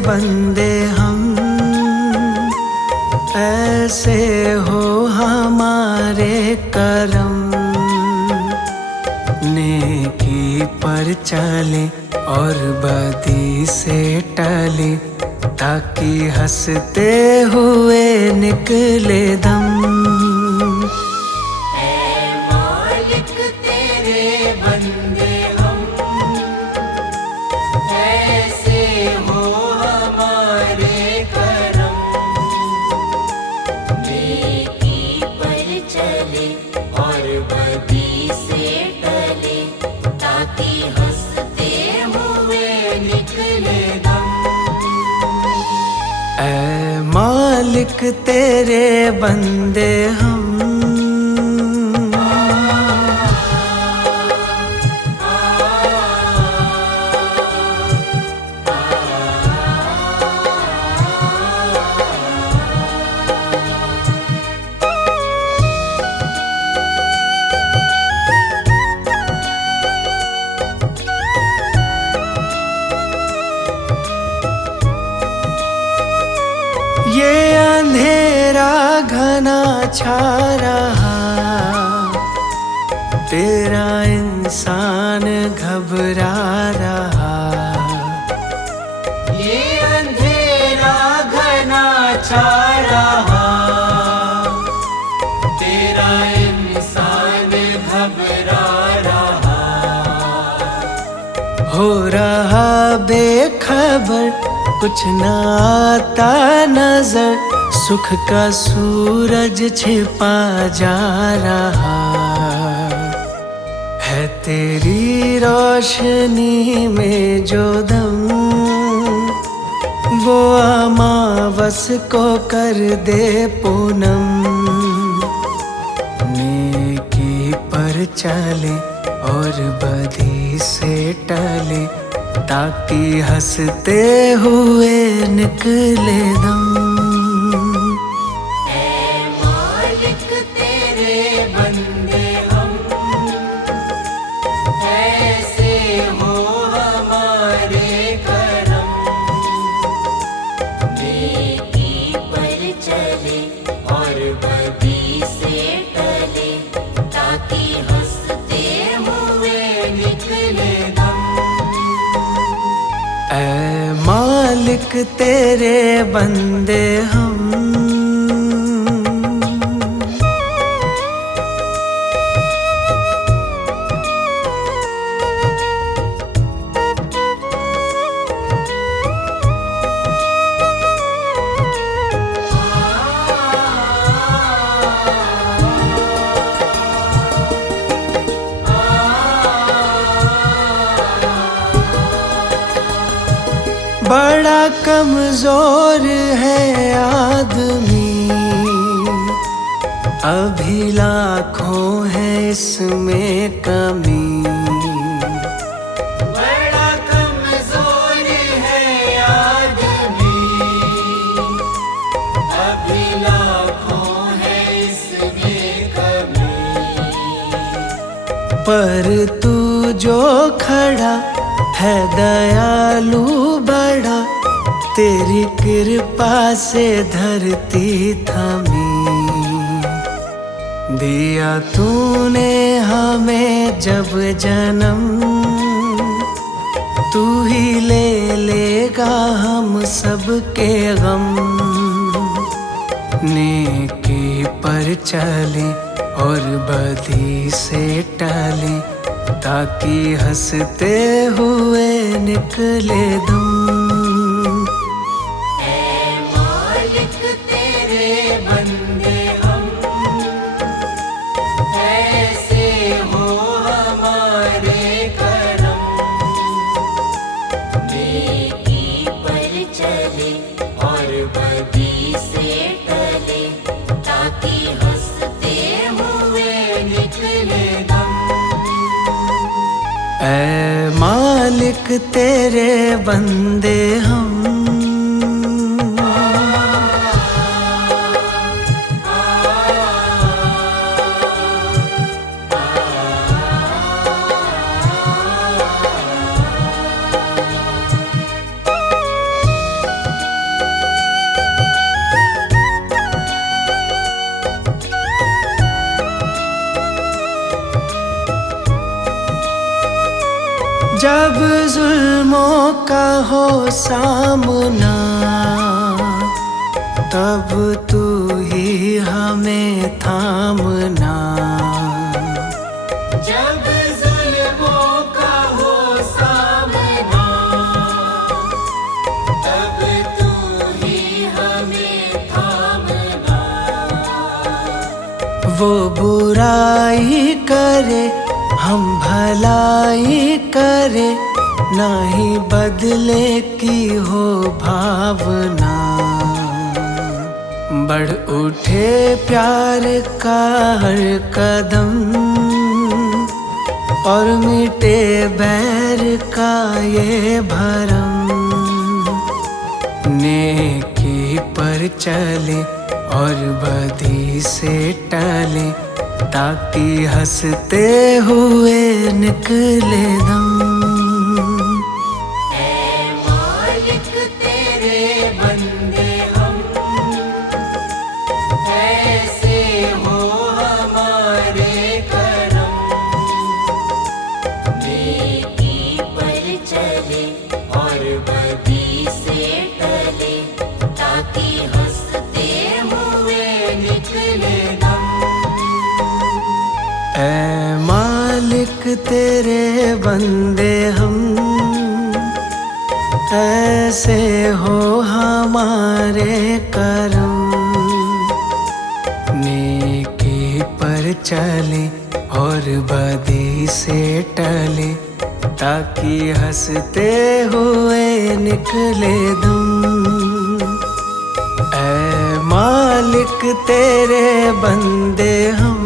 बंदे हम, ऐसे हो हमारे करम। नेकी पर चले और बदी से टले, ताकि हंसते हुए निकले दम। ऐ मालिक तेरे बंदे हम, ऐसे हो हमारे करम। नेकी पर चले और बदी से टले, ताकि हंसते हुए निकले दम। ऐ मालिक तेरे बंदे हम, ये अंधेरा घना छा रहा, तेरा इंसान घबरा रहा। ये अंधेरा घना छा रहा, तेरा इंसान घबरा रहा। हो रहा बेखबर, कुछ न आता नजर, सुख का सूरज छिपा जा रहा है। तेरी रोशनी में जो दम, वो अमावस को कर दे पूनम। नेकी पर चले और बदी से टले, ताकि हंसते हुए निकले दम। ऐ मालिक तेरे बंदे हम, ऐसे हो हमारे करम। नेकी पर चले और बदी से टले, ताकि हंसते हुए निकले दम। ऐ मालिक तेरे बंदे हम, बड़ा कमजोर है आदमी, अभी लाखों है इसमें कमी। बड़ा कमजोर है आदमी, अभी लाखों है इसमें कमी। पर तू जो खड़ा है दयालु बड़ा, तेरी कृपा से धरती थमी। दिया तूने हमें जब जन्म, तू ही ले लेगा हम सबके गम। नेकी पर चले और बदी से टले, ताकि हंसते हुए निकले दम। ऐ मालिक तेरे बंदे हम, ऐसे हो हमारे करम। नेकी पर चले और बदी से टले, ताकि हंसते हुए निकले दम। ऐ मालिक तेरे बंदे हम, जब जुल्मों का हो सामना, तब तू ही हमें थामना। जब जुल्मों का हो सामना, तब तू ही हमें थामना। वो बुराई करे हम भलाई करे, नहीं बदले की हो भावना। बढ़ उठे प्यार का हर कदम, और मिटे बैर का ये भरम। नेकी पर चले और बदी से टले, ताकि हंसते हुए निकले दम। ऐ मालिक तेरे बंदे हम, ऐसे हो हमारे करम। नेकी पर चले और बदी से टले, ताकि हंसते हुए निकले दम। ऐ मालिक तेरे बंदे हम, ऐसे हो हमारे करम। नेकी पर चले और बदी से टले, ताकि हंसते हुए निकले दम। ऐ मालिक तेरे बंदे हम।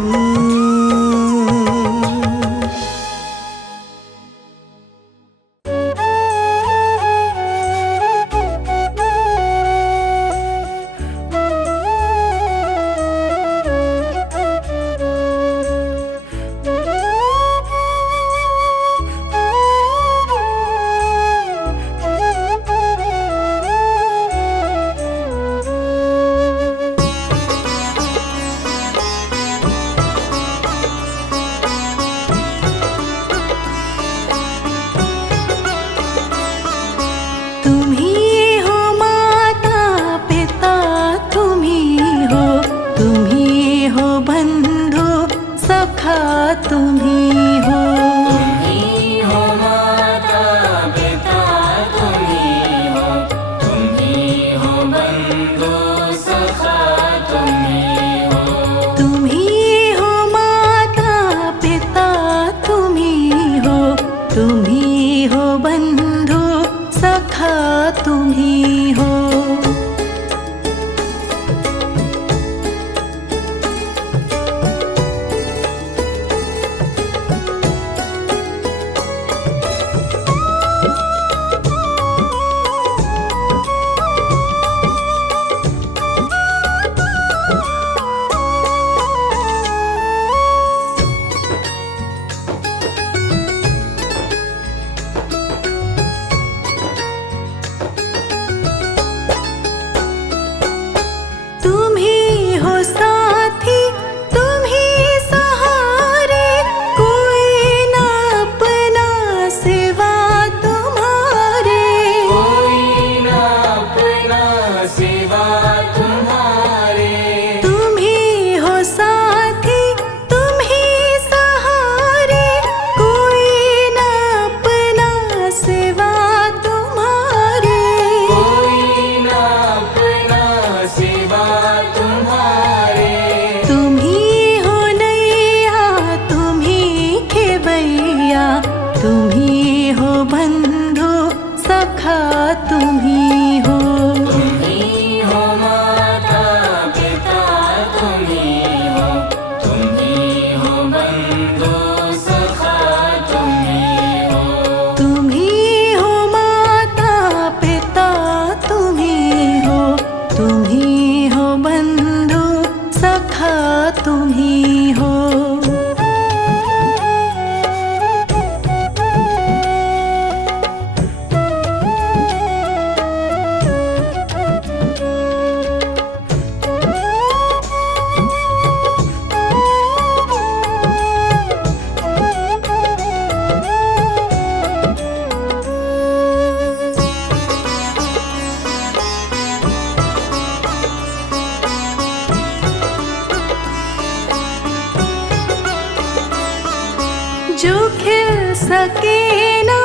जो खिल सके ना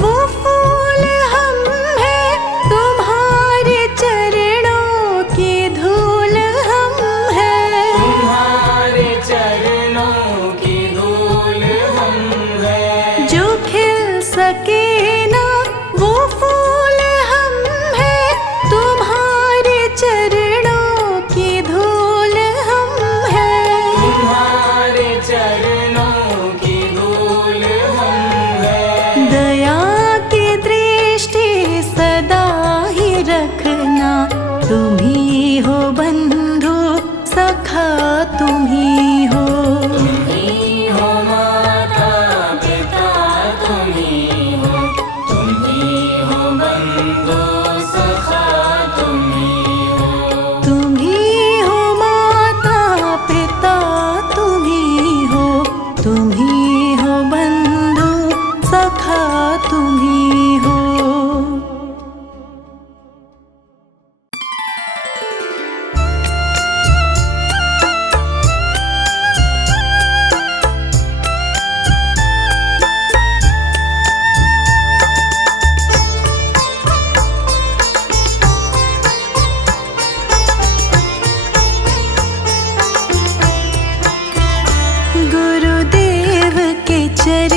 वो फूल हम हैं, तुम्हारे चरणों की धूल हम हैं। तुम्हारे चरणों की धूल हम हैं। जो खिल सके ना वो फूल हम हैं, तुम्हारे चरणों की धूल हम हैं। तुम्हारे चरणों की धूल हम हैं। दया की दृष्टि सदा ही रखना, तुम ही हो बंधु सखा तुम ही हो। तुम ही हो माता पिता तुम ही हो, तुम ही हो बंधु सखा तुम ही हो। तुम ही हो माता पिता तुम ही हो, तुम ही हो बंधु सखा तुम ही हो। गुरुदेव के चरण